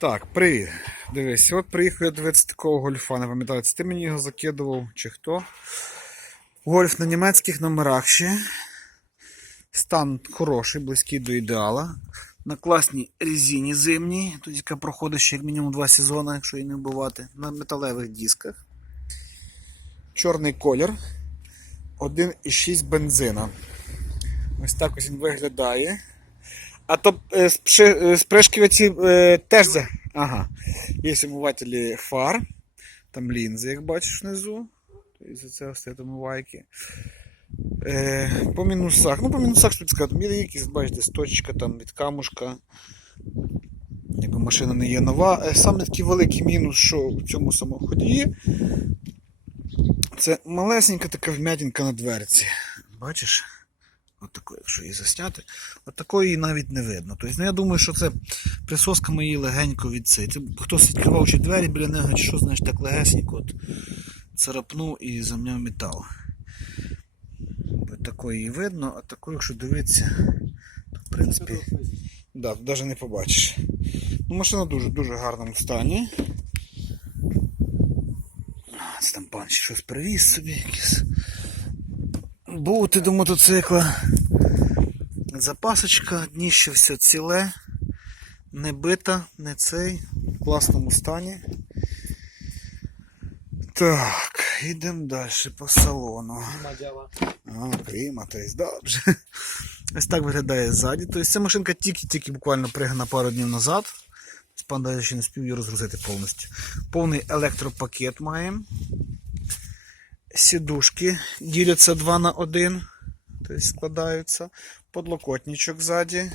Так, привіт. Дивись, от приїхав я дивитися такого гольфа. Не пам'ятаю, ти мені його закидував чи хто. Гольф на німецьких номерах ще. Стан хороший, близький до ідеала. На класній резині зимній, тут яка проходить ще як мінімум два сезони, якщо її не вбивати. На металевих дисках. Чорний колір. 1,6 бензина. Ось так ось він виглядає. А то е, спши- е, спришківці е, теж за. Ага. Є омивателі фар. Там лінзи, як бачиш внизу. Це ось це омивайки. Е, по мінусах. Ну, по мінусах що сказати, є якісь, бачите, сточка там від камушка. Якби машина не є нова. Саме такий великий мінус, що у цьому самоході є. Це малесенька така вмятинка на дверці. Бачиш? От такої, якщо її засняти, от такої навіть не видно. Тобто, ну, я думаю, що це присосками її легенько від цей. Це хтось відкривав чи двері біля нього, чи що, знаєш, так легесенько от царапнув і замняв метал. От такої її видно, а такої, якщо дивитися, то в принципі. Да, навіть не побачиш. Ну, машина дуже дуже гарному стані. Це там пан ще щось привіз собі якісь. Бути до мотоцикла. Запасочка, дніще все ціле, не бита, не цей, в класному стані. Так, йдемо далі по салону. А, кліма, то добре. Ось так виглядає ззаді. Тобто ця машинка тільки-тільки буквально пригнана пару днів назад. Пан навіть ще не спів її розгрузити повністю. Повний електропакет маємо. Сідушки діляться 2 на 1. Тобто складаються. Подлокотничок ззаді.